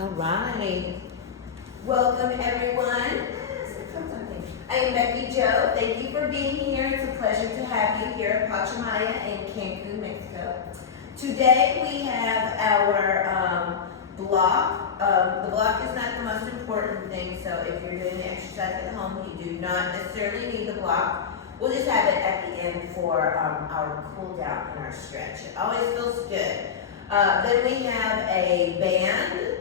All right. Welcome, everyone. I am Bekki Jo. Thank you for being here. It's a pleasure to have you here at Pachamaya in Cancun, Mexico. Today we have our block. The block is not the most important thing, so if you're doing the exercise at home, you do not necessarily need the block. We'll just have it at the end for our cool down and our stretch. It always feels good. Then we have a band,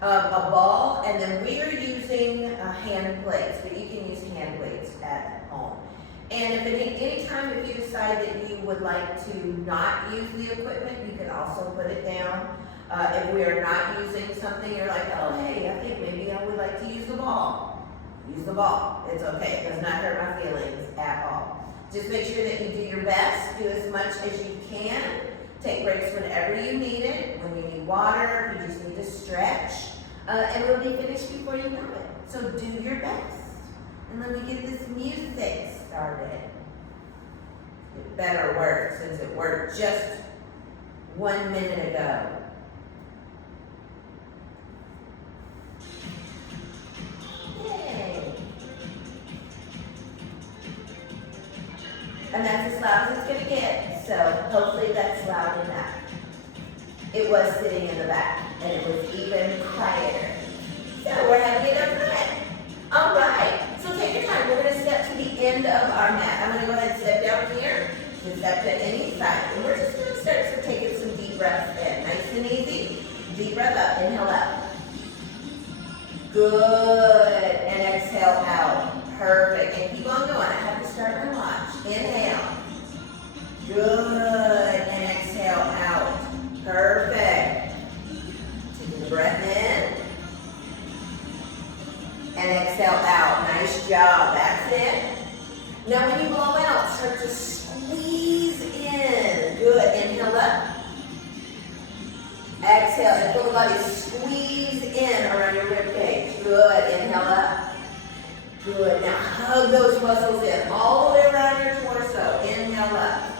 a ball, and then we are using hand plates, but you can use hand weights at home. And if at any time if you decide that you would like to not use the equipment, you can also put it down. If we are not using something, you're like, oh hey, I think maybe I would like to use the ball. Use the ball. It's okay. It does not hurt my feelings at all. Just make sure that you do your best. Do as much as you can. Take breaks whenever you need it. When you need water, you just need to stretch. And we'll be finished before you know it. So do your best. And let me get this music started. It better work since it worked just 1 minute ago. Yay. And that's as loud as it's going to get. So hopefully that's loud enough. It was sitting in the back, and it was even quieter. So we're having it up front. All right, so take your time. We're going to step to the end of our mat. I'm going to go ahead and step down here, and step to any side. And we're just going to start taking some deep breaths in. Nice and easy. Deep breath up, inhale up. Good, and exhale out. Perfect, and keep on going. I have to start my watch. Inhale. Good, and exhale out. Perfect. Taking the breath in. And exhale out. Nice job. That's it. Now when you blow out, start to squeeze in. Good. Inhale up. Exhale. And feel the body squeeze in around your rib cage. Good. Inhale up. Good. Now hug those muscles in all the way around your torso. Inhale up.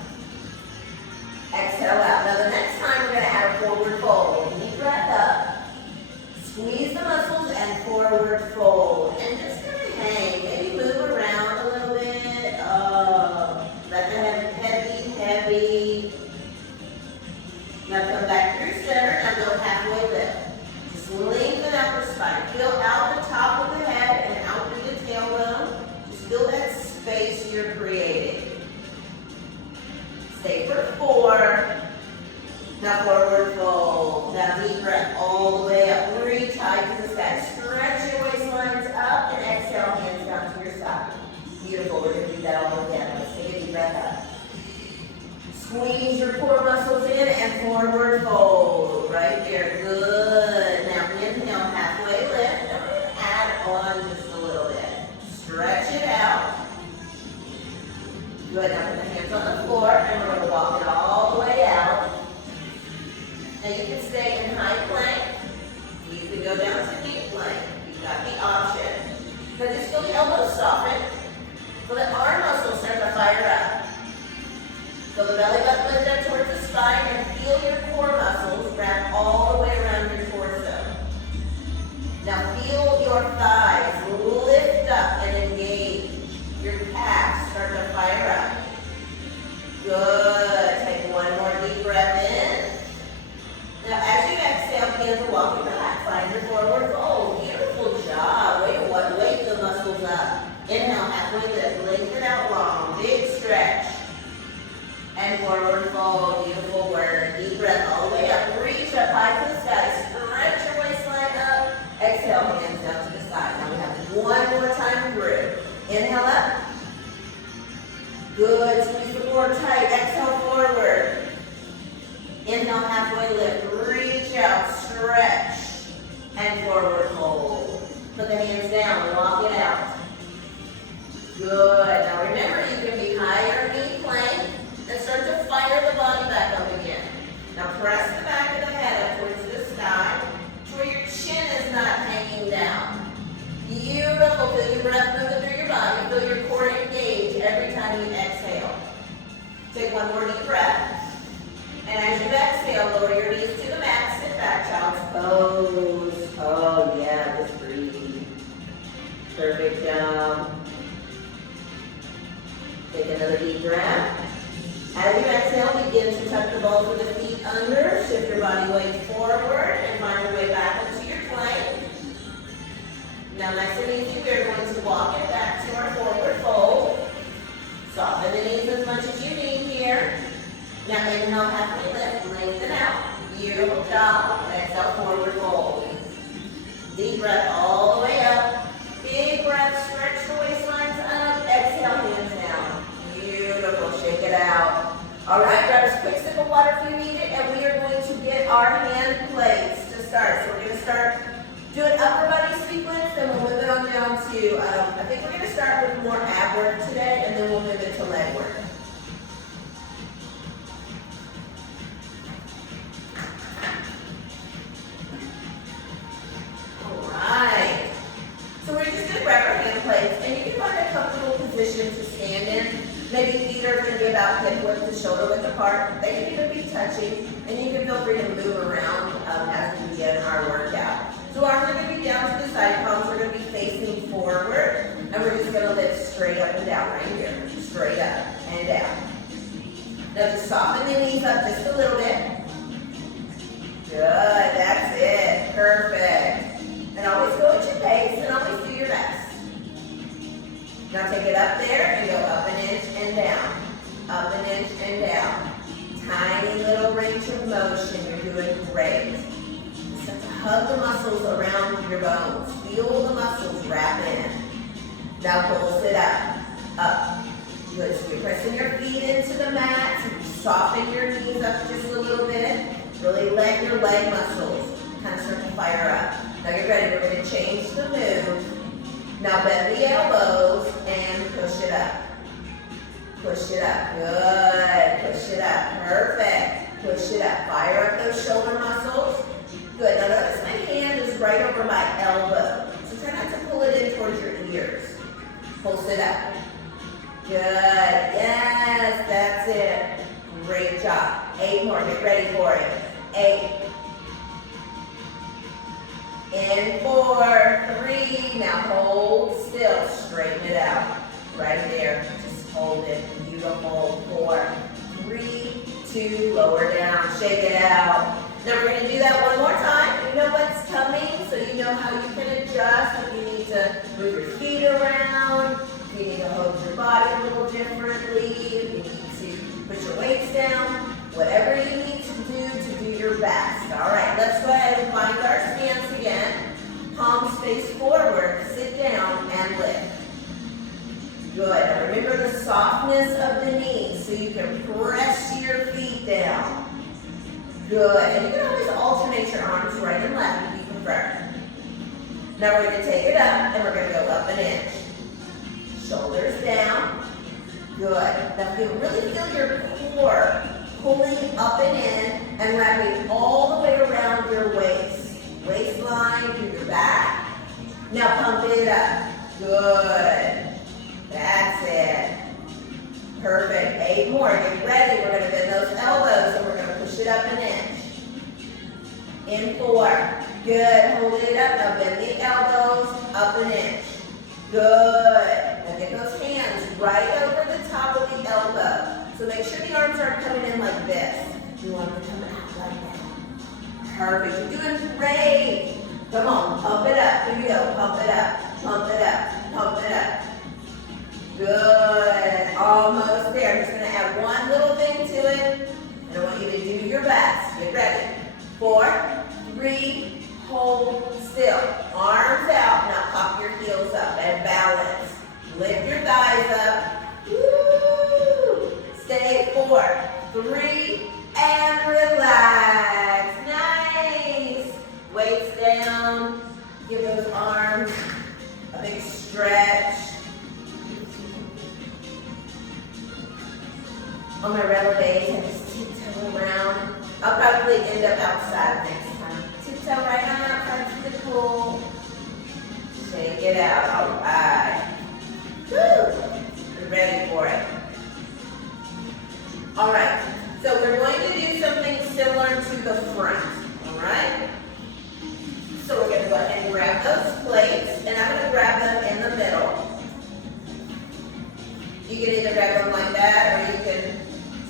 Exhale out. Now the next time we're going to add a forward fold. Deep breath up. Squeeze the muscles and forward fold. And just kind of hang. Maybe move around a little bit. Let the head heavy. Now come back through center and go halfway lift. Just lengthen out the spine. Feel out the top of the head and out through the tailbone. Just feel that space you're creating. Stay for 4. Now forward fold. Now deep breath all the way up. Reach high to the sky. Stretch your waistlines up and exhale, hands down to your side. Beautiful. We're going to do that all again. Let's take a deep breath up. Squeeze your core muscles in and forward fold. Right there. Good. Now inhale, halfway lift. And we're going to add on just a little bit. Stretch it out. Good. Now put the hands on the floor and we're going to walk it all the way out. Now you can stay in high plank. You can go down to knee plank. You've got the option. Now just feel the elbows soften. Feel the arm muscles start to fire up. Feel the belly button lift up towards the spine and feel your core muscles wrap all the way around your torso. Now feel your thighs lift up and engage. Your calves start to fire up. Good. Take one more deep breath in. Now as you exhale, begin to walk it back. Find your forward fold. Beautiful job. Wake the muscles up. Inhale, halfway lift. Lengthen out long. Big stretch. And forward fold. Beautiful work. Deep breath all the way up. Reach up high to the sky. Stretch your waistline up. Exhale, hands down to the side. Now we have one more time through. Inhale up. Good. Squeeze the core tight. Exhale forward. Inhale, halfway lift. Reach out. Stretch. And forward fold. Put the hands down. Walk it out. Good. Now remember, you can be higher knee plank and start to fire the body back up again. Now press the back of the head up towards the sky to where your chin is not hanging down. Beautiful. Feel your breath moving through your body. Feel your core engage every time you exhale. Take one more deep breath. And as you exhale, lower your knees to the mat. Sit back, child's pose. Do an upper body sequence, then we'll move it on down to, I think we're going to start with more ab work today, and then we'll move it to leg work. All right. So we're just going to grab our hand plates, and you can find a comfortable position to stand in. Maybe feet are going to be about hip width to shoulder width apart. They can even be touching, and you can feel free to move around as we begin our workout. So arms are going to be down to the side, palms are going to be facing forward, and we're just going to lift straight up and down right here. Straight up and down. Now just soften the knees up just a little bit. Good, that's it, perfect. And always go at your pace and always do your best. Now take it up there and go up an inch and down. Up an inch and down. Tiny little range of motion, you're doing great. Start to hug the muscles around your bones. Feel the muscles wrap in. Now pulse it up, up. Good, so you're pressing your feet into the mat. So you soften your knees up just a little bit. Really let your leg muscles kind of start to fire up. Now you're ready, we're going to change the move. Now bend the elbows and push it up. Push it up, good, push it up, perfect. Push it up, fire up those shoulder muscles. Good, now notice my hand is right over my elbow. So try not to pull it in towards your ears. Pulse it up. Good, yes, that's it. Great job. 8 more, get ready for it. 8. In 4, 3, now hold still, straighten it out. Right there, just hold it, beautiful. 4, 3, 2, lower down, shake it out. Now we're gonna do that one more time. You know what's coming, so you know how you can adjust. If you need to move your feet around, if you need to hold your body a little differently, if you need to put your weights down, whatever you need to do your best. All right, let's go ahead and find our stance again. Palms face forward, sit down and lift. Good, now remember the softness of the knees so you can press your feet down. Good, and you can always alternate your arms right and left if you prefer. Now we're going to take it up and we're going to go up an inch. Shoulders down. Good, now really feel your core pulling up and in and wrapping all the way around your waist. Waistline through your back. Now pump it up. Good. That's it. Perfect. 8 more. Get ready. We're going to bend those elbows and we're going to push it up an inch. In 4. Good. Hold it up. Now bend the elbows up an inch. Good. Now get those hands right over the top of the elbow. So make sure the arms aren't coming in like this. You want them coming out like that. Perfect. You're doing great. Come on. Pump it up. Here we go. Pump it up. Pump it up. Pump it up. Good. Almost there. I'm just going to add one little thing to it. And I want you to do your best. Get ready. 4, 3, hold still. Arms out. Now pop your heels up and balance. Lift your thighs up. Woo! Stay 4, 3, and relax. Nice. Weights down. Give those arms a big stretch. On my rubber base, I just tiptoe around. I'll probably end up outside next time. Tiptoe right on outside to the pool. Shake it out. All right. Woo! We're ready for it. All right. So we're going to do something similar to the front. All right. So we're going to go ahead and grab those plates, and I'm going to grab them in the middle. You can either grab them like that, or you can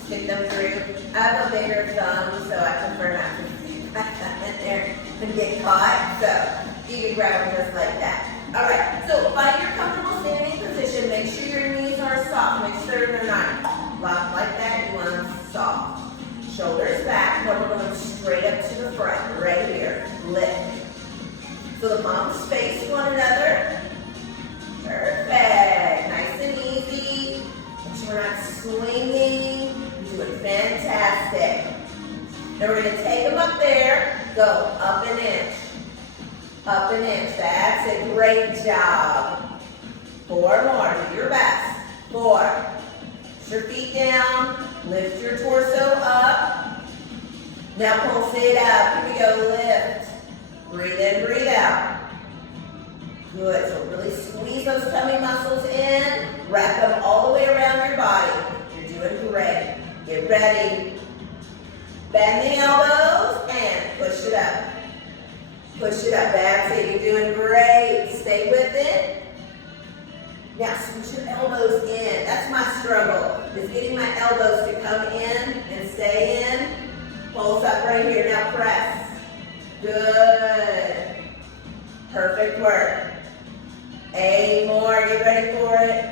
stick them through. I have a bigger thumb, so I prefer not to stick my thumb in there and get caught. So you can grab them just like that. All right, so find your comfortable standing position. Make sure your knees are soft. Make sure they're not locked like that. You want them soft. Shoulders back. Now we're going straight up to the front, right here. Lift. So the palms face one another. Perfect. Nice and easy. Make sure we're not swinging. You're doing fantastic. Now we're going to take them up there. Go up an inch. Up an inch. That's it. Great job. 4 more. Do your best. 4. Push your feet down. Lift your torso up. Now pulse it up. Here we go. Lift. Breathe in, breathe out. Good. So really squeeze those tummy muscles in. Wrap them all the way around your body. You're doing great. Get ready. Bend the elbows and push it up. Push it up. That's it. You're doing great. Stay with it. Now switch your elbows in. That's my struggle, is getting my elbows to come in and stay in. Pulse up right here. Now press. Good. Perfect work. 8 more. Get ready for it.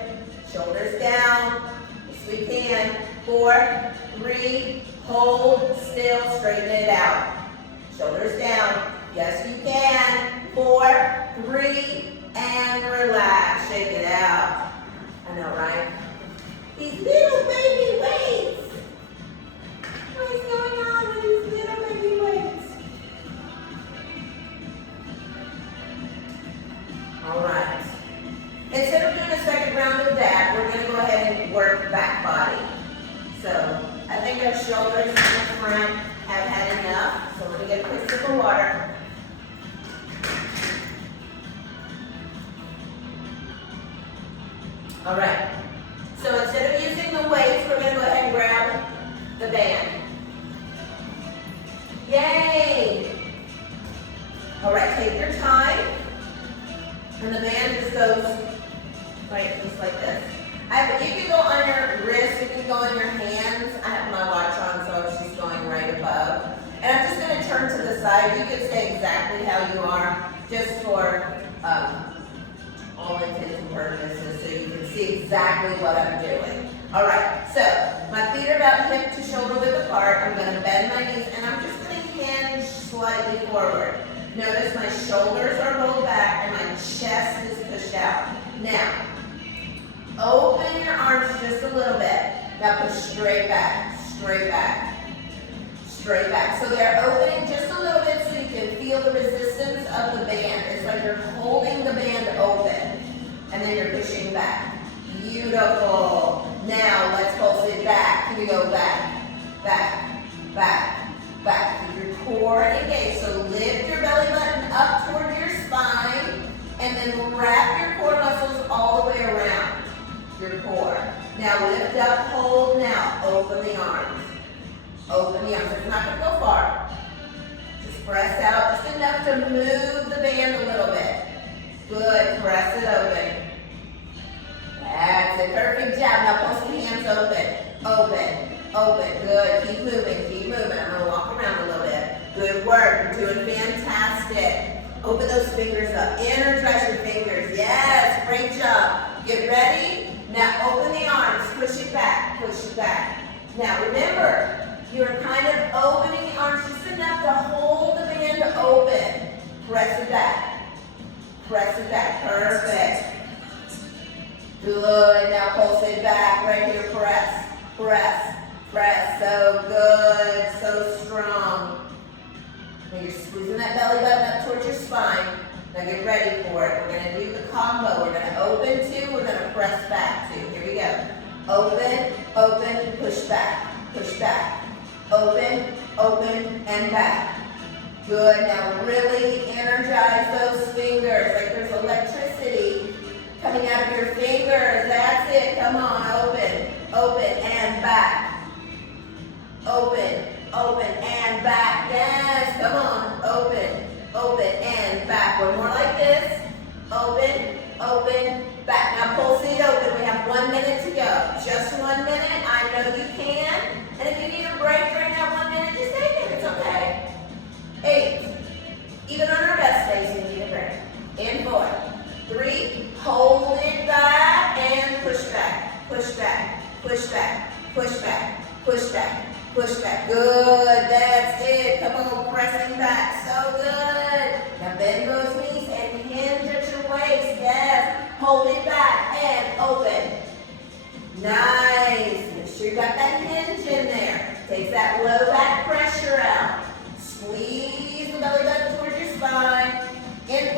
Shoulders down. Yes, we can. 4, 3, hold, still, straighten it out. Shoulders down. Yes, you can. 4, 3, and relax. Shake it out. I know, right? These little baby weights. What is going on with these little baby weights? All right. Instead of doing a second round of that, we're going to go ahead and work back body. So I think our shoulders in the front have had enough. So let me get a quick sip of water. All right. So instead of using the weights, we're going to go ahead and grab the band. Yay! All right, take your time. And the band just goes just like this. You can go on your wrist, you can go on your hands. I have my watch on, so it's just going right above. And I'm just going to turn to the side. You can stay exactly how you are, just for all intents and purposes, so you can see exactly what I'm doing. All right, so my feet are about hip to shoulder width apart. I'm going to bend my knees, and I'm just going to hinge slightly forward. Notice my shoulders are rolled back, and my chest is pushed out. Now, open your arms just a little bit. Now push straight back, straight back, straight back. So they're opening just a little bit so you can feel the resistance of the band. It's like you're holding the band open, and then you're pushing back. Beautiful. Now let's pulse it back. Here we go, back, back, back, back. Keep your core engaged. So lift your belly button up toward your spine, and then wrap your core muscles all the way around your core. Now lift up, hold. Now open the arms. Open the arms. It's not going to go far. Just press out just enough to move the band a little bit. Good. Press it open. That's it. Perfect job. Now pulse the hands open. Open. Open. Good. Keep moving. Keep moving. I'm going to walk around a little bit. Good work. You're doing fantastic. Open those fingers up. Energize your fingers. Yes. Great job. Get ready. Now open the arms. Push it back. Push it back. Now remember, you're kind of opening the arms just enough to hold the band open. Press it back. Press it back. Perfect. Good. Now pulse it back. Right here. Press. Press. Press. So good. So strong. Now you're squeezing that belly button up towards your spine. Now get ready for it. We're going to do the combo. We're going to open 2. We're going to press back 2. Here we go. Open, open, push back, push back. Open, open, and back. Good. Now really energize those fingers like there's electricity coming out of your fingers. That's it. Come on. Open, open, and back. Open, open, and back. Yes. Come on. Open, open, and back. One more like this. Open, open, back. Now pulse it open. We have 1 minute to go. Just 1 minute. I know you can. And if you need a break during that 1 minute, just take it. It's okay. 8. Even on our best days, we need a break. In 4, 3. Hold it back and push back. Push back. Push back. Push back. Push back. Push back. Good. That's it. Come on, pressing back. So good. Now bend those knees and hinge at your waist. Yes. Hold it back and open. Nice. Make sure you got that hinge in there. Take that low back pressure out. Squeeze the belly button towards your spine. In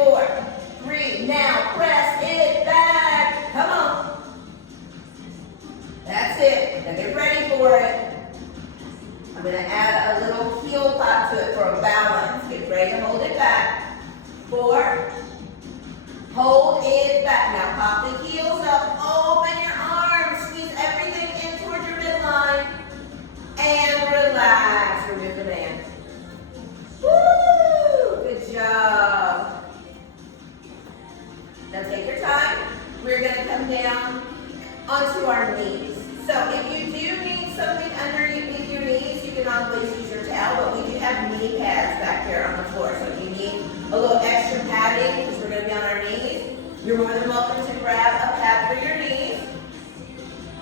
You're more than welcome to grab a pad for your knees.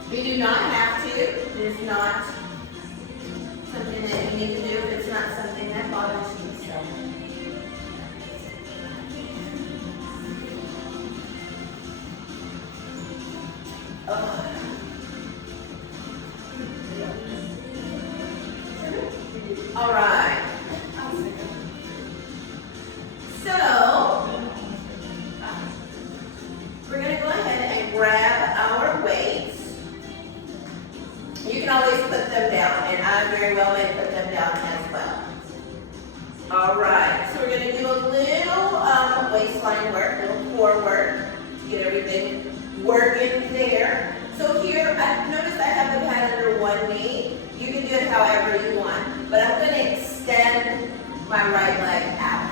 You do not have to. It is not something that you need to do if it's not something that bothers you. So. All right. So, we're going to go ahead and grab our weights. You can always put them down, and I very well may put them down as well. All right, so we're going to do a little waistline work, a little core work to get everything working there. So here, I noticed I have the pad under one knee. You can do it however you want, but I'm going to extend my right leg out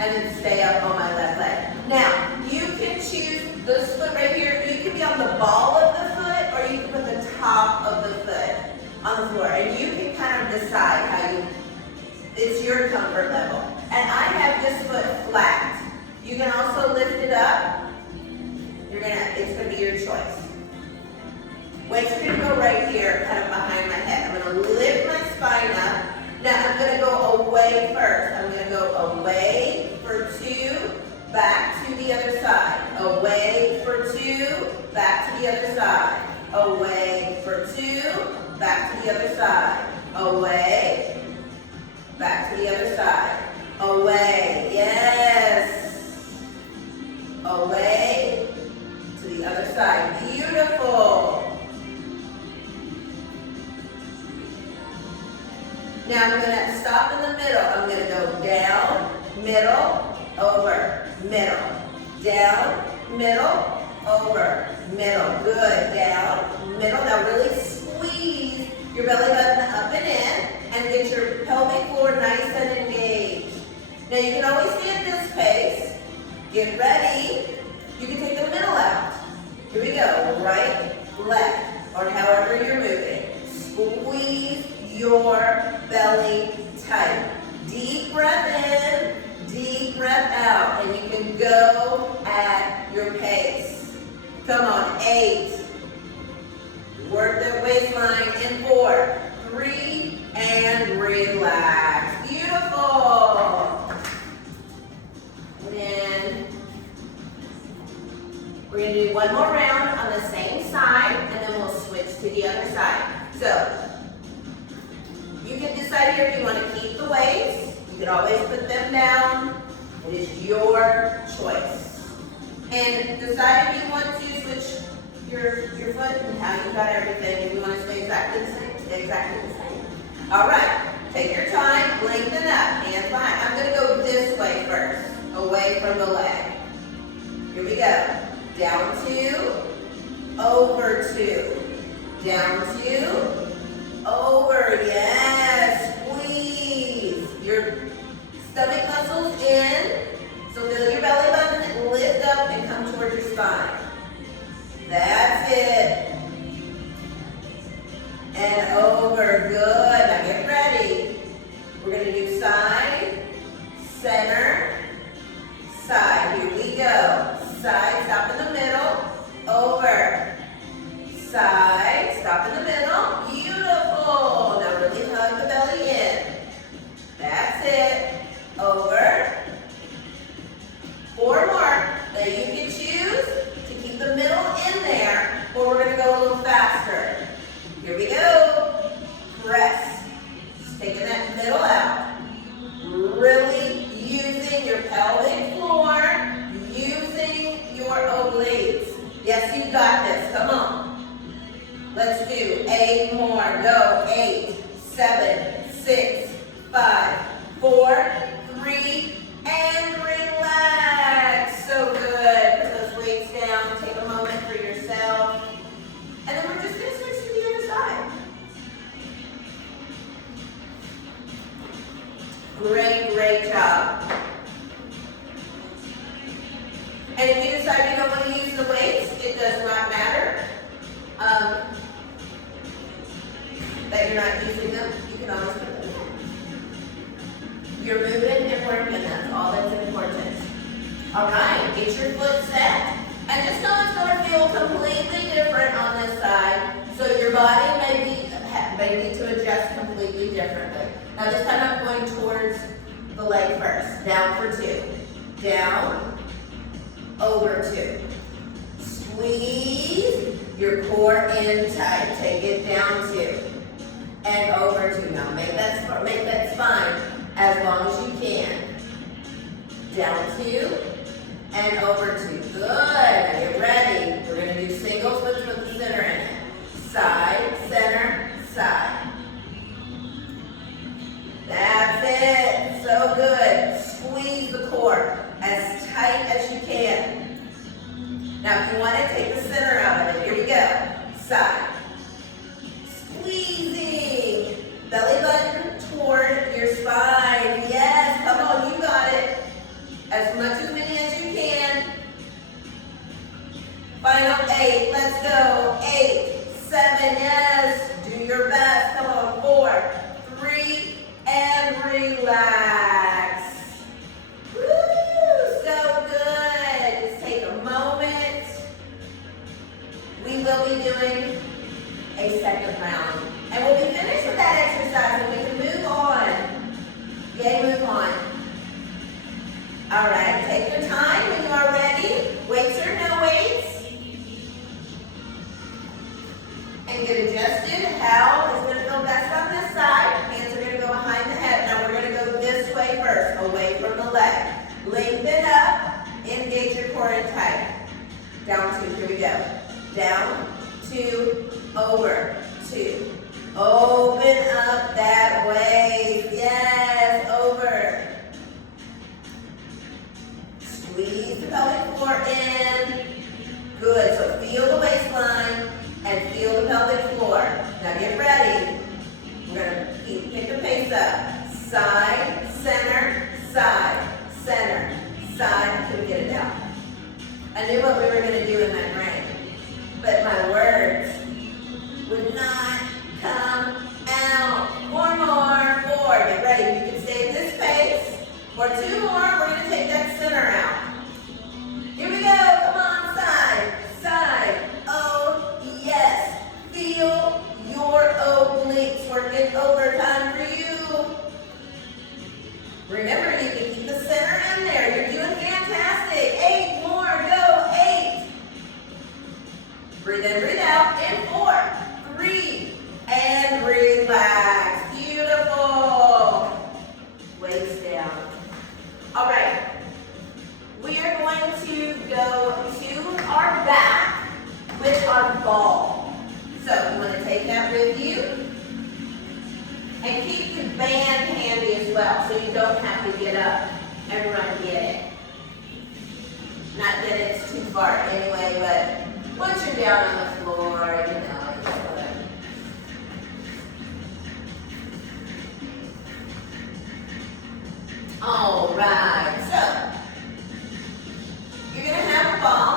and then stay up on my left leg. Now, you can choose this foot right here. You can be on the ball of the foot, or you can put the top of the foot on the floor, and you can kind of decide how you, it's your comfort level. And I have this foot flat. You can also lift it up. It's gonna be your choice. Weights are gonna go right here, kind of behind my head. I'm gonna lift my spine up. Now I'm gonna go away first. I'm gonna go away for 2, back to the other side. Away for 2, back to the other side. Away for 2, back to the other side. Away, back to the other side. Away, yes. Away to the other side. Beautiful. Now I'm going to stop in the middle. I'm going to go down, middle, over, middle. Down, middle, over, middle. Good. Down, middle. Now really squeeze your belly button up and in and get your pelvic floor nice and engaged. Now you can always stay at this pace. Get ready. You can take the middle out. Here we go. Right, left, or however you're moving. Squeeze your belly tight. Deep breath in, deep breath out, and you can go at your pace. Come on, 8. Work the waistline in 4, 3, and relax. Beautiful. And then we're going to do one more round on the same side, and then we'll switch to the other side. So, you can decide here if you want to keep the weights. You can always put them down. It is your choice. And decide if you want to switch your foot and how you got everything. If you want to stay exactly the same, stay exactly the same. All right, take your time, lengthen up, hands behind. I'm going to go this way first, away from the leg. Here we go. Down 2, over 2. Down 2, over, yes, squeeze your stomach muscles in, so feel your belly button, lift up and come towards your spine. That's it. And over, good. Now get ready. We're going to do side, center, side. Here we go. Side, stop in the middle, over. Side, stop in the middle. Beautiful. Now really hug the belly in. That's it. Over. 4 more. Now you can choose to keep the middle in there, or we're going to go a little faster. Here we go. Press. Just taking that middle out. Really using your pelvic floor, using your obliques. Yes, you got this. Come on. Let's do 8 more. Go. 8, 7, 6, 5, 4, 3, and relax. So good. Put those weights down. Take a moment for yourself. And then we're just going to switch to the other side. Great, great job. And if you decide you don't want to use the weights, it does not matter. That you're not using them, you can always put them in. You're moving and working, that's all that's important. All right, get your foot set. And just know it's going to feel completely different on this side. So your body may need to adjust completely differently. Now this time I'm going towards the leg first. Down for 2. Down, over 2. Squeeze your core in tight. Take it down 2. And over 2. Now make that spine as long as you can. Down 2 and over 2. Good. Now get ready. We're going to do single switch with the center in it. Side, center, side. That's it. So good. Squeeze the core as tight as you can. Now if you want to take the center out of it, here we go. Side. Squeezing. Belly button toward your spine. Yes, come on, you got it. As much as many as you can. Final 8. Let's go. 8, 7, yes. Do your best. Come on. 4, 3, and relax. Woo! So good. Just take a moment. We will be doing a second round. And we'll be finished with that exercise and we can move on. Yay, move on. All right, take your time when you are ready. Weights or no weights. And get adjusted. How is going to feel best on this side. Hands are going to go behind the head. Now we're going to go this way first, away from the leg. Lengthen up, engage your core in tight. Down 2, here we go. Down, 2, over, 2. Open up that waist. Yes, over. Squeeze the pelvic floor in. Good, so feel the waistline and feel the pelvic floor. Now get ready. We're going to pick the pace up. Side, center, side, center, side. I couldn't get it out. I knew what we were going to do in my brain, but my words would not come out. 4 more, 4. Get ready. You can stay at this pace. For 2 more, we're going to take that center out. Here we go. Come on, side, side. Oh, yes. Feel your obliques working overtime for you. Remember, you can keep the center in there. You're doing fantastic. 8 more. Go. 8. Breathe in, breathe out. In 4, 3, and relax. Beautiful. Weights down. All right. We are going to go to our back with our ball. So you want to take that with you and keep your band handy as well so you don't have to get up and run and get it. Not that it's too far anyway, but once you're down on the floor, you know, just whatever. All right, so you're going to have a ball.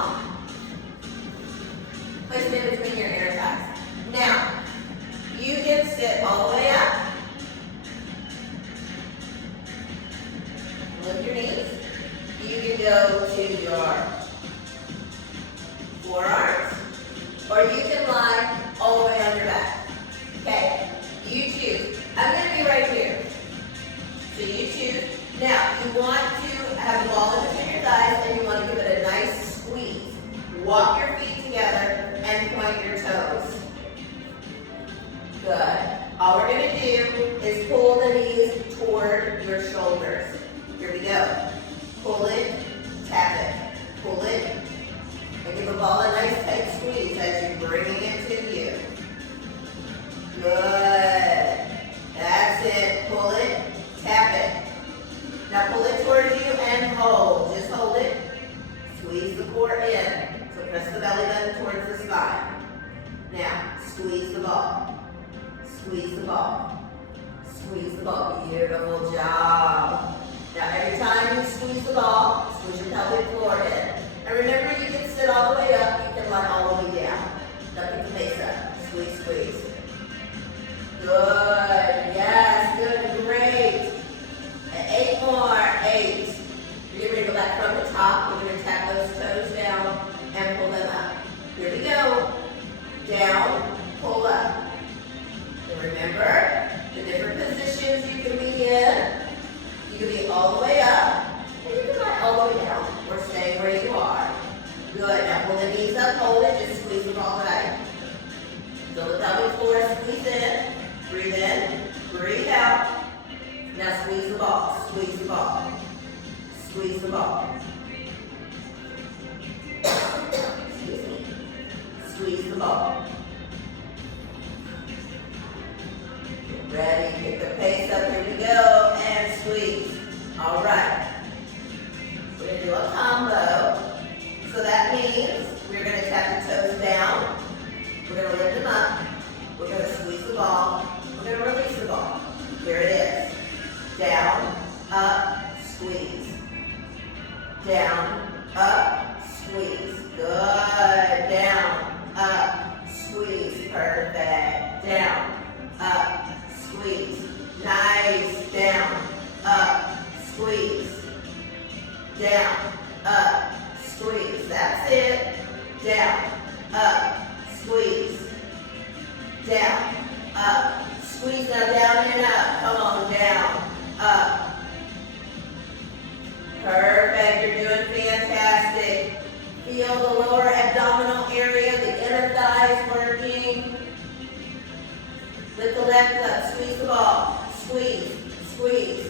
Place it in between your inner thighs. Now, you can sit all the way up. Lift your knees. You can go to your forearms, or you can lie all the way on your back. Okay, you choose. I'm going to be right here. So you choose. Now, you want to have the ball in between your thighs, and you want to give it a nice squeeze. Walk your feet together and point your toes. Good. All we're going to do is pull the knees toward your shoulders. Here we go. Pull it, tap it, pull it, and give the ball a nice tight squeeze as you're bringing it to you. Good. That's it. Pull it, tap it. Now pull it towards you and hold. Just hold it. Squeeze the core in. So press the belly button towards the spine. Now, squeeze the ball. Squeeze the ball. Squeeze the ball. Beautiful job. Now, every time you squeeze the ball, squeeze your pelvic floor in. And remember, you can sit all the way up. You can lie all the way down. Now, pick the face up. Squeeze, squeeze. Good. Yes, good. Great. And 8 more. 8. You're going to go back from the top. Breathe out. Now squeeze the ball, squeeze the ball. Squeeze the ball. Excuse me. Squeeze the ball. Get ready, pick the pace up, here we go, and squeeze. All right. We're gonna do a combo. So that means we're gonna tap the toes down. We're gonna lift them up. We're gonna squeeze the ball. We're gonna release the ball. Here it is. Down, up, squeeze. Down, up, squeeze. Good. Down, up, squeeze. Perfect. Down, up, squeeze. Nice. Down, up, squeeze. Down, up, squeeze. That's it. Down, up, squeeze. Down, up, squeeze. Now down and up. Come on, down, up. Perfect. You're doing fantastic. Feel the lower abdominal area, the inner thighs working. Lift the left up. Squeeze the ball. Squeeze, squeeze.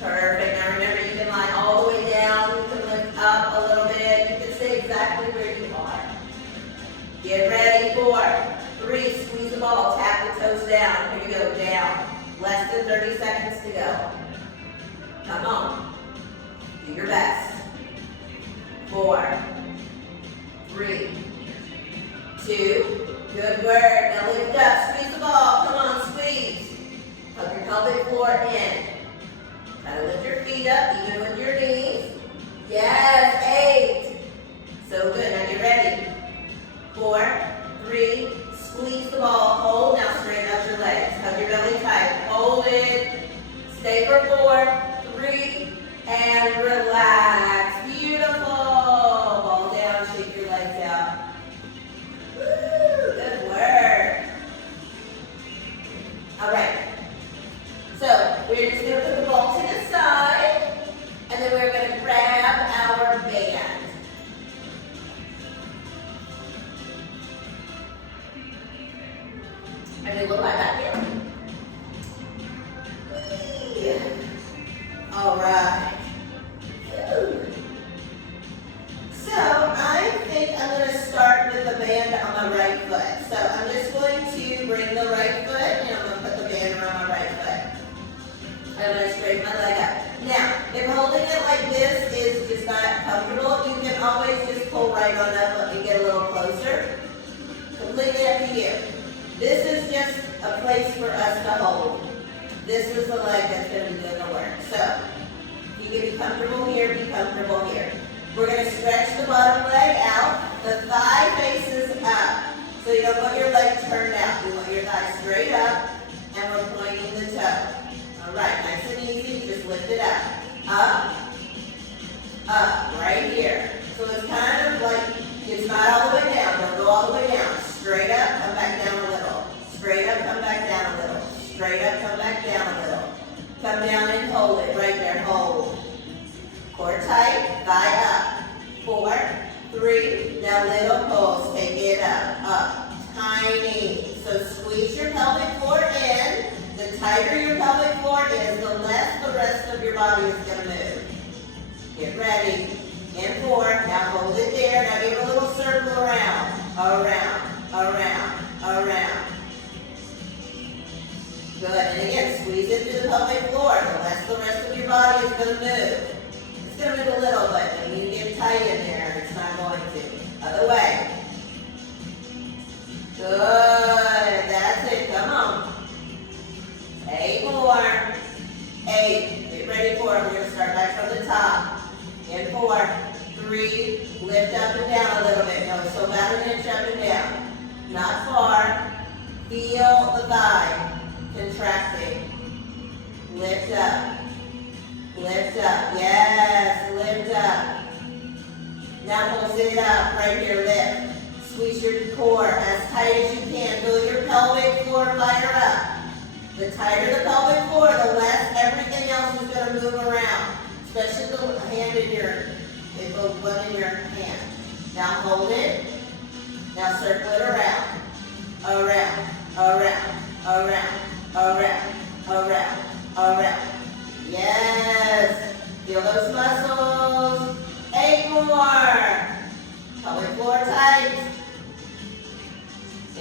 Perfect. Now remember, you can lie all the way down. You can lift up a little bit. You can stay exactly where you are. Get ready for 3. Squeeze the ball. Tap the toes down. Here we go. Down. Less than 30 seconds to go. Come on. Do your best. 4, 3, 2. Good work. Now lift up. Squeeze the ball. Come on. Squeeze. Hug your pelvic floor in. Try to lift your feet up, even with your knees. Yes, 8. So good. Now get ready. 4, 3, squeeze the ball. Hold. Now straighten out your legs. Hug your belly tight. Hold it. Stay for 4, 3, and relax. Beautiful. Ball down. Shake your legs out. Woo, good work. All right. So we're just going to put the ball to the side, and then we're going to grab our band. And then look like that here. All right. So I think I'm going to start with the band on my right foot. So I'm just going to bring the right foot, and I'm going to put the band around my right foot. I'm going to straighten my leg up. Now, if holding it like this is just not comfortable, you can always just pull right on up and get a little closer. Completely up to you. This is just a place for us to hold. This is the leg that's going to be doing the work. So, you can be comfortable here, be comfortable here. We're going to stretch the bottom leg out. The thigh faces up. So you don't want your leg turned out. You want your thigh straight up, and we're pointing the toe. All right, nice and easy. Just lift it up. Up, up, right here. So it's kind of like, it's not all the way down. Don't go all the way down. Straight up, come back down a little. Straight up, come back down a little. Straight up, come back down a little. Come down and hold it right there. Hold. Core tight, thigh up. 4, 3, now little pulse. Take it up, up. Tiny. So squeeze your pelvic floor in. The tighter your pelvic floor is, the less the rest of your body is going to move. Get ready. In 4. Now hold it there. Now give a little circle around. Around, around, around. Good. And again, squeeze into the pelvic floor. The less the rest of your body is going to move. It's going to move a little, but when you get tight in there, it's not going to. Other way. Good. That's it. Come on. 8 more. 8. Get ready for it. We're going to start back from the top. In 4, 3, lift up and down a little bit. No, so about an inch up and down. Not far. Feel the thigh contracting. Lift up. Lift up. Yes, lift up. Now we'll sit up right here. Lift. Squeeze your core as tight as you can. Feel your pelvic floor fire up. The tighter the pelvic floor, the less everything else is going to move around. Especially the hand in your, the one in your hand. Now hold it. Now circle it around. Around, around, around, around, around, around. Yes. Feel those muscles. 8 more. Pelvic floor tight.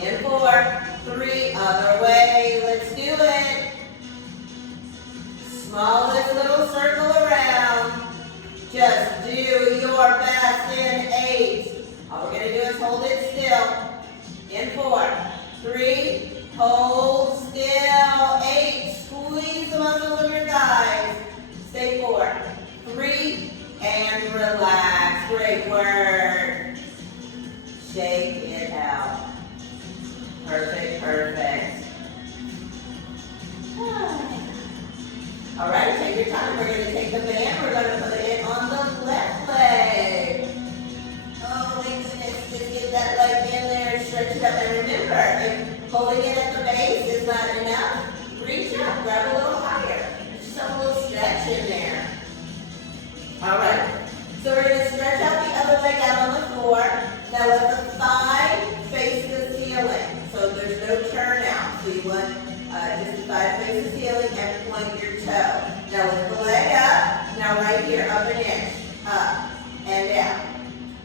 In 4, 3, other way. Let's do it. Smallest little circle around. Just do your best in 8. All we're going to do is hold it still. In 4, 3, hold still. 8, squeeze the muscles of your thighs. Stay 4, 3, and relax. Great work. Shake it out. Perfect, perfect. All right, take your time. We're going to take the band. We're going to put it on the left leg. Oh my goodness, just get that leg in there and stretch it up. And remember, if holding it at the base is not enough, reach up, grab a little higher. Just have a little stretch in there. All right, so we're going to stretch out the other leg out on the floor. Now let the thigh face the ceiling. So there's no turn out. So you want just the thigh face the ceiling and point your toe. Now lift the leg up. Now right here, up and in, up and down.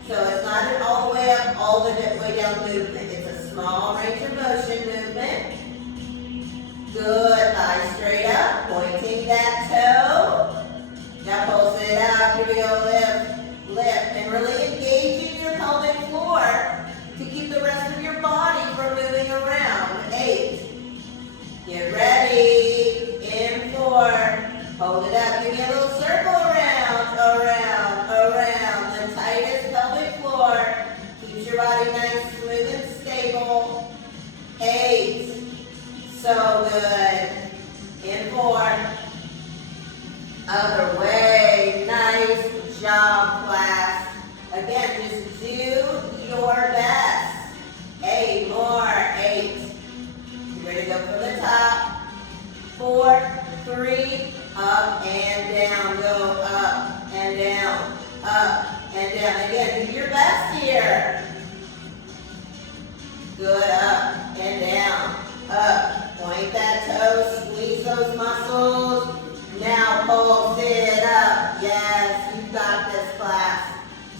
So it's not an all the way up, all the way down movement. It's a small range of motion movement. Good, thigh straight up, pointing that toe. Now pulse it up, here we go, lift, lift, and really engaging your pelvic floor to keep the rest of your body from moving around. 8, get ready, in 4, hold it up, give me a little circle around, around, around, the tightest pelvic floor, keeps your body nice, smooth, and stable. 8, so good, in 4, other way, nice job, class. Again, just do your best. 8 more, 8. You ready to go for the top? 4, 3, up and down, go up and down, up and down. Again, do your best here. Good, up and down, up. Point that toe, squeeze those muscles. Now pulse it up. Yes, you got this, class.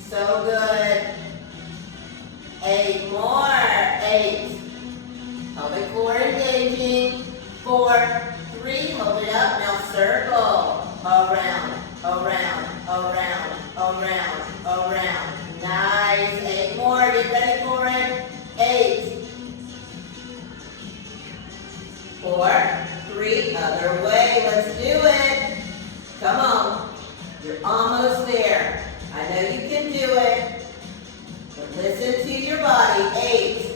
So good. 8 more. 8. Pelvic floor engaging. 4, 3. Hold it up. Now circle. Around, around, around, around, around. Nice. 8 more. Get ready for it. 8. 4, 3. Other way. Let's do it. Come on. You're almost there. I know you can do it. But listen to your body. 8.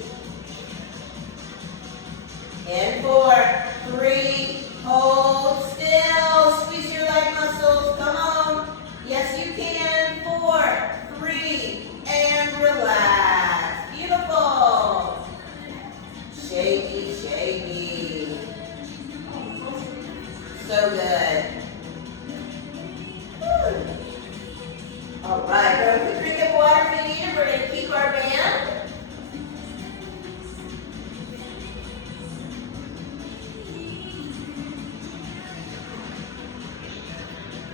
And 4, 3. Hold still. Squeeze your leg muscles. Come on. Yes, you can. 4, 3. And relax. Beautiful. Shaky, shaky. So good. Woo. All right, grab a quick drink of water if you need it. We're going to keep our band.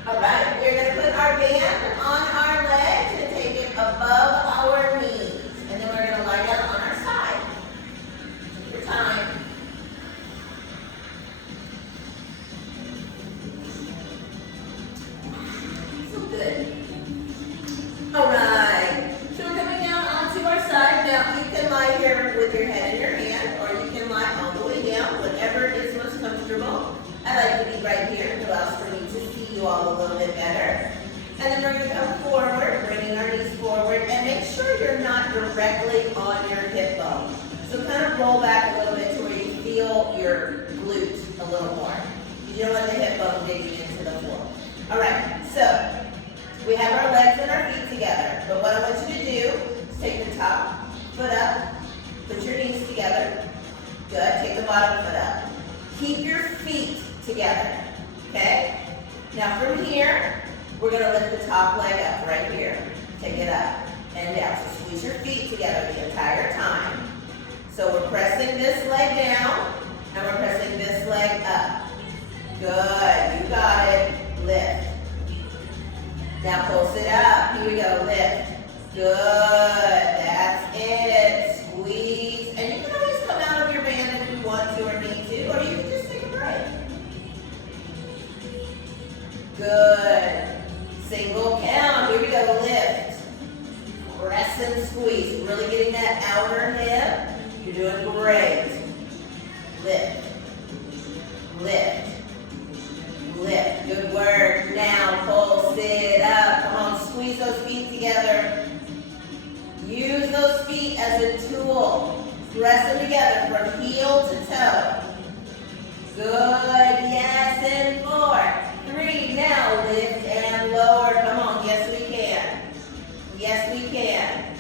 All right, we're going to put our band on our legs and take it above our knees. And then we're going to lie down on our side. Take your time. So good. All right, so we're coming down onto our side. Now, you can lie here with your head in your hand, or you can lie all the way down, whatever is most comfortable. I like to be right here. It allows for me to see you all a little bit better. And then we're going to come forward, bringing our knees forward, and make sure you're not directly on your hip bone. So kind of roll back a little bit to where you feel your glute a little more. You don't want the hip bone digging into the floor. All right, so we have our legs and our feet together, but what I want you to do is take the top foot up, put your knees together. Good, take the bottom foot up. Keep your feet together, okay? Now from here, we're gonna lift the top leg up right here. Take it up and down. So squeeze your feet together the entire time. So we're pressing this leg down, And we're pressing this leg up. Good, you got it. Lift. Now pulse it up. Here we go, lift. Good, that's it. Squeeze. And you can always come out of your band if you want to or need to, or you can just take a break. Good. Single count. Here we go, lift. Press and squeeze. Really getting that outer hip. You're doing great. Lift. Lift. Lift. Good work. Now pulse it up. Come on, squeeze those feet together. Use those feet as a tool. Press them together from heel to toe. Good. Yes, and 4, 3. Now lift and lower. Come on. Yes, we can. Yes, we can.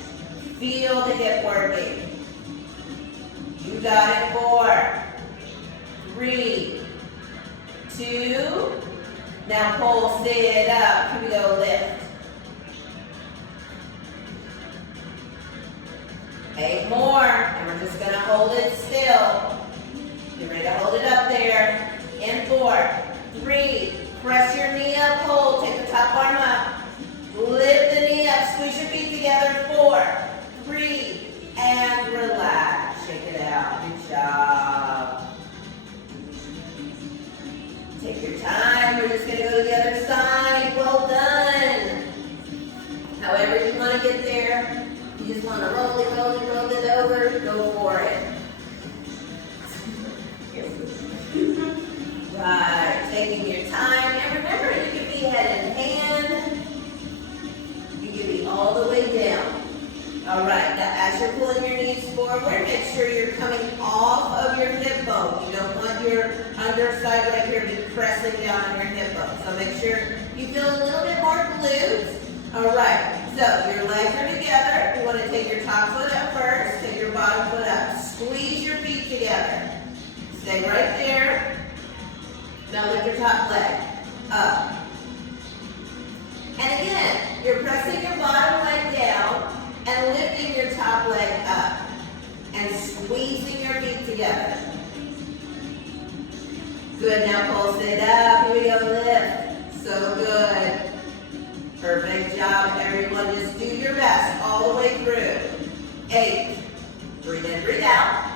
Feel the hip working. You got it. 4, 3, 2. Now pulse it up. Here we go. Lift. 8 more. And we're just going to hold it still. Get ready to hold it up there. In 4, 3. Press your knee up. Hold. Take the top arm up. Lift the knee up. Squeeze your feet together. 4, 3. And relax. Shake it out. Good job. Take your time. We're just going to go to the other side. Well done. However you want to get there. You just want to roll it over. Go for it. Right. Taking your time. And remember, you can be head in hand. You can be all the way down. All right. Now, as you're pulling your knees forward, make sure you're coming off of your hip bone. You don't want your underside leg here to be pressing down on your hip bone. So make sure you feel a little bit more glutes. All right. So your legs are together. You want to take your top foot up first. Take your bottom foot up. Squeeze your feet together. Stay right there. Now lift your top leg up. And again, you're pressing your bottom leg down and lifting your top leg up. And squeezing your feet together. Good, now pulse it up. Here we go, lift. So good. Perfect job, everyone. Just do your best all the way through. 8. Breathe in, breathe out.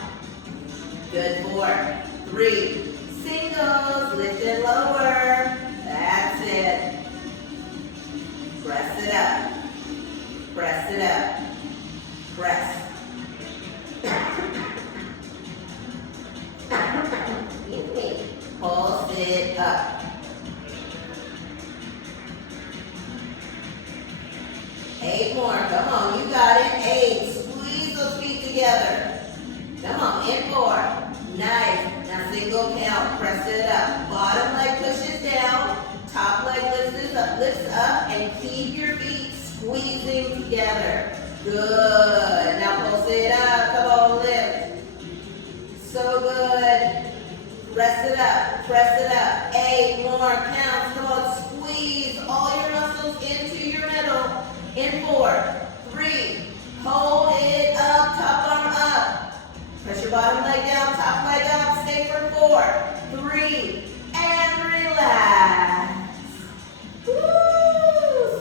Good. 4, 3. Singles. Lift and lower. That's it. Press it up. Press it up. Press. Pulse it up. 8 more. Come on. You got it. 8. Squeeze those feet together. Come on. In 4. Nice. Now single count. Press it up. Bottom leg pushes down. Top leg lifts up, and keep your feet squeezing together. Good. Now pulse it up. Come on, lift. So good. Press it up. Press it up. 8 more counts. Come on, squeeze all your muscles into your middle. In 4, 3. Hold it up. Top arm up. Press your bottom leg down. Top leg up. Stay for 4, 3, and relax. Woo!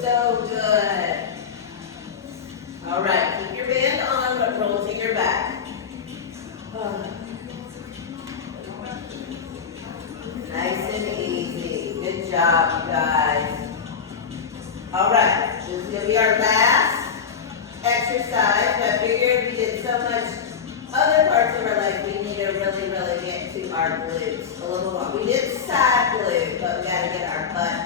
So good. All right, keep your band on, but roll to your back. Nice and easy. Good job, you guys. All right, this is going to be our last exercise. I figured we did so much other parts of our life, we need to really get to our glutes a little more. We did side glute, but we got to get our butt.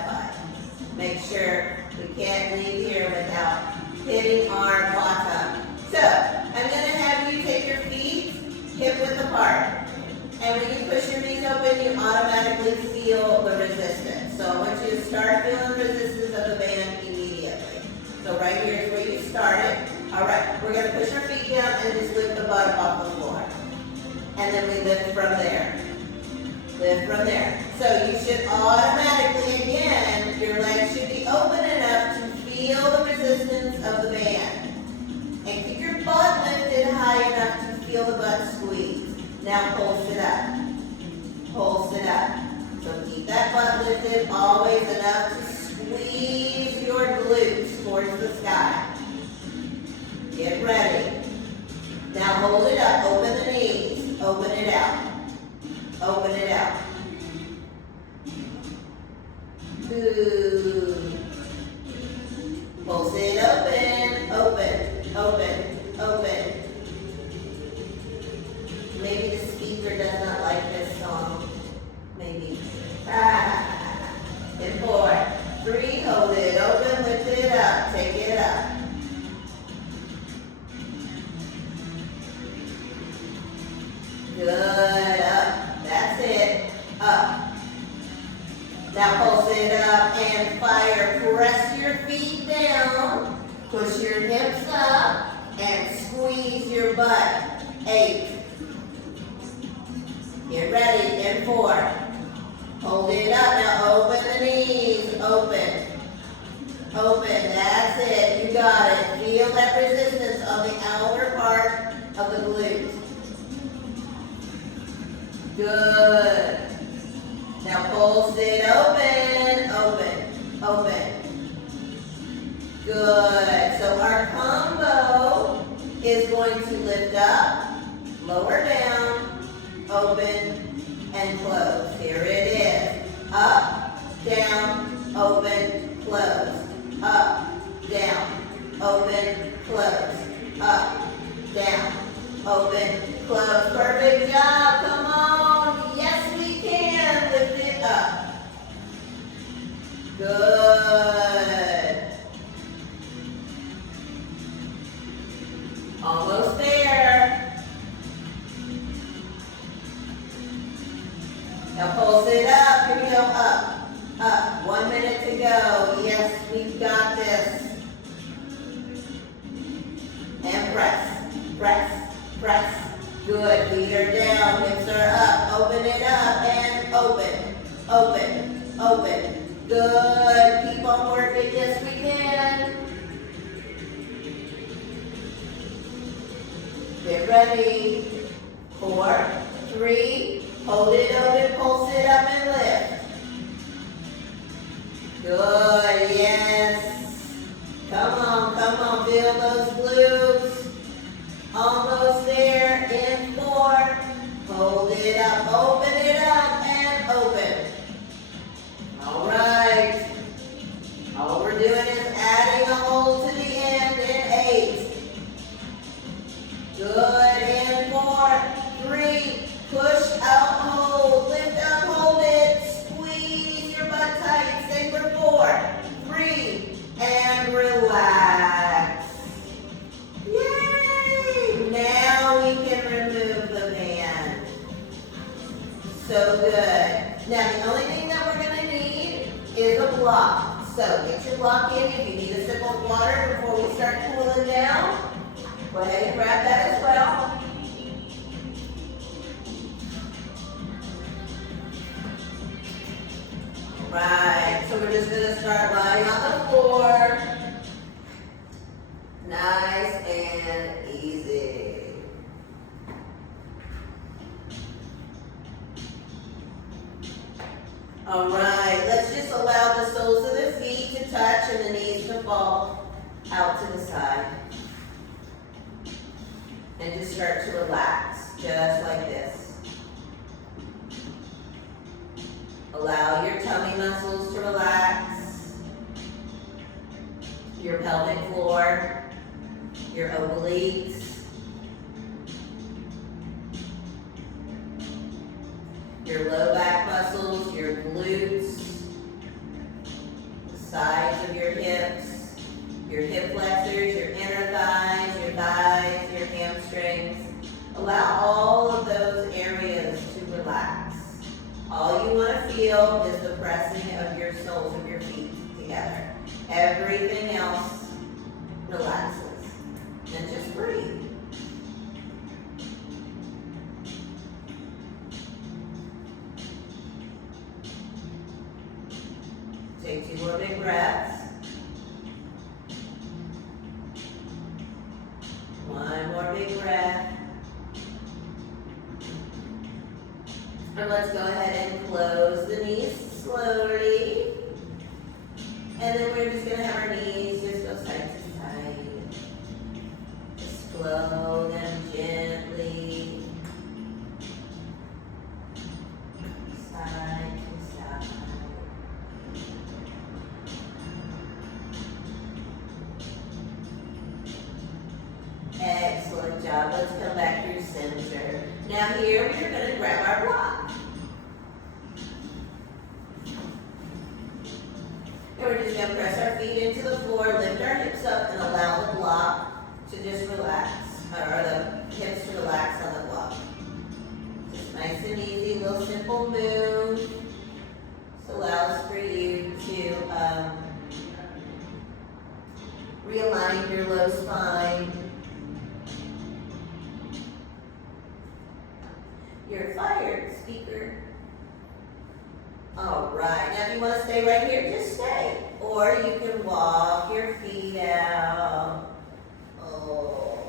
Make sure we can't leave here without hitting our bottom. So, I'm going to have you take your feet hip width apart. And when you push your knees open, you automatically feel the resistance. So I want you to start feeling the resistance of the band immediately. So right here is where you started. All right, we're going to push our feet down and just lift the butt off the floor. And then we lift from there. Lift from there. So you should automatically, again, your legs should be open enough to feel the resistance of the band. And keep your butt lifted high enough to feel the butt squeeze. Now pulse it up. Pulse it open, open, open, open. Maybe the speaker does not like this song. Maybe. In 4, 3, hold it open, lift it up, take it up. Good, up. That's it. Up. Now pulse it up and fire. Press your feet down. Push your hips up and squeeze your butt. 8. Get ready. In 4. Hold it up. Now open the knees. Open. Open. That's it. You got it. Feel that resistance on the outer part of the glute. Good. Now pulse it open, open, open. Good. So our combo is going to lift up, lower down, open, and close. Here it is. Up, down, open, close. Up, down, open, close. Up, down, open, close. Perfect job. Come on. Yes, we can. Lift it up. Good. Almost there. Now pulse it up. Here we go. Up. Up. 1 minute to go. Yes, we've got this. And press. Press. Press. Good. Feet are down. Hips are up. Open it up and open. Open. Open. Good. Keep on working. Yes, we can. Get ready. 4, 3. Hold it open. Pulse it up and lift. Good. Yes. Come on. Come on. Feel those glutes. Almost there. In 4. Hold it up. Open it up and open. All right. All we're doing is adding a hold to the end in 8. Good. In 4, 3. Push out, hold. Lift up, hold it. Squeeze your butt tight. Stay for 4, 3, and relax. Yay! Now we can remove the band. So good. Now the only thing that we're going to need is a block. So get your block in. If you need a sip of water before we start cooling down, go ahead and grab that as well. Right, so we're just going to start lying on the floor. Nice and easy. All right, let's just allow the soles of the feet to touch and the knees to fall out to the side. And just start to relax, just like this. Allow your tummy muscles to relax, your pelvic floor, your obliques, your low back muscles, your glutes, the sides of your hips, your hip flexors, your inner thighs, your hamstrings. Allow all of those areas to relax. All you want to feel is the pressing of your soles of your feet together. Everything else relaxes. And just breathe. Take 2 more big breaths. 1 more big breath. And let's go ahead and close the knees slowly. And then we're just going to have our knees just go side to side. Just flow them gently. Side to side. job. Let's come back through center. Now here we're going to grab our block. And we're just going to press our feet into the floor, lift our hips up, and allow the block to just relax, or the hips to relax on the block. Just nice and easy, little simple move. This allows for you to realign your low spine. You're fired, speaker. All right, now if you want to stay right here, just stay. Or you can walk your feet out. Oh.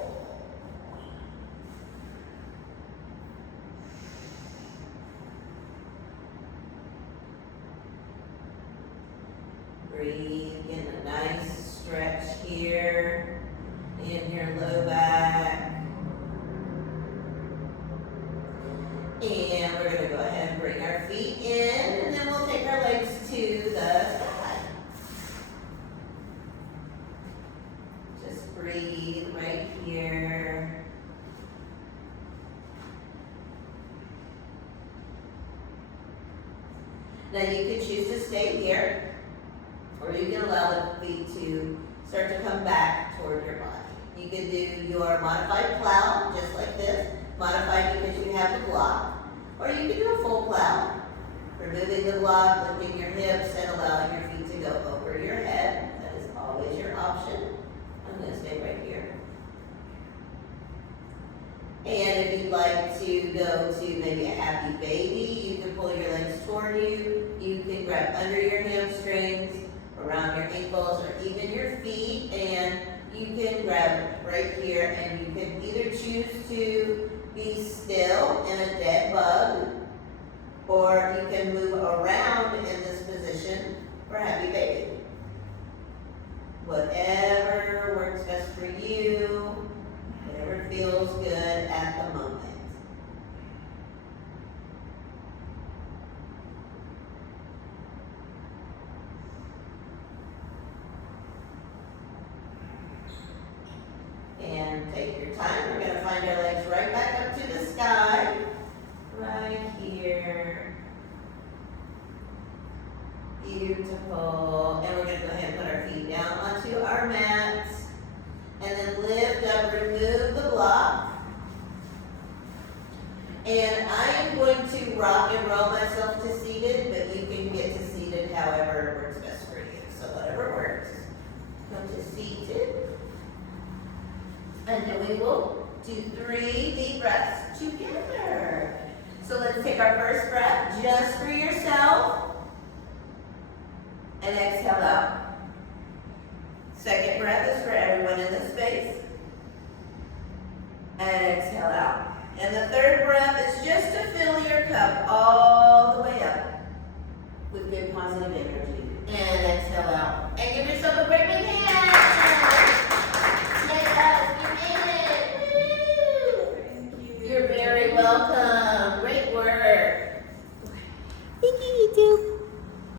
Breathe in a nice stretch here in your low back. And we're going to go ahead and bring our feet in, and then we'll take our legs to the side. Just breathe right here. Now you can choose to stay here, or you can allow the feet to start to come back toward your body. You can do your modified plow, just like this. Modified because you have the block. Or you can do a full plow, removing the block, lifting your hips, and allowing your feet to go over your head. That is always your option. I'm going to stay right here. And if you'd like to go to maybe a happy baby, you can pull your legs toward you. You can grab under your hamstrings, around your ankles, or even your feet. And you can grab right here, and you can either choose to be still in a dead bug, or you can move around in this position for happy baby. Whatever works best for you, whatever feels good at the moment. And take your time. We're going to find our legs right back up to the sky. Right here. Beautiful. And we're going to go ahead and put our feet down onto our mats. And then lift up, remove the block. And I am going to rock and roll myself to seated, but you can get to seated however works best for you. So whatever works. Come to seated. And then we will do 3 deep breaths together. So let's take our first breath just for yourself. And exhale out. Second breath is for everyone in the space. And exhale out. And the third breath is just to fill your cup all the way up with good positive energy.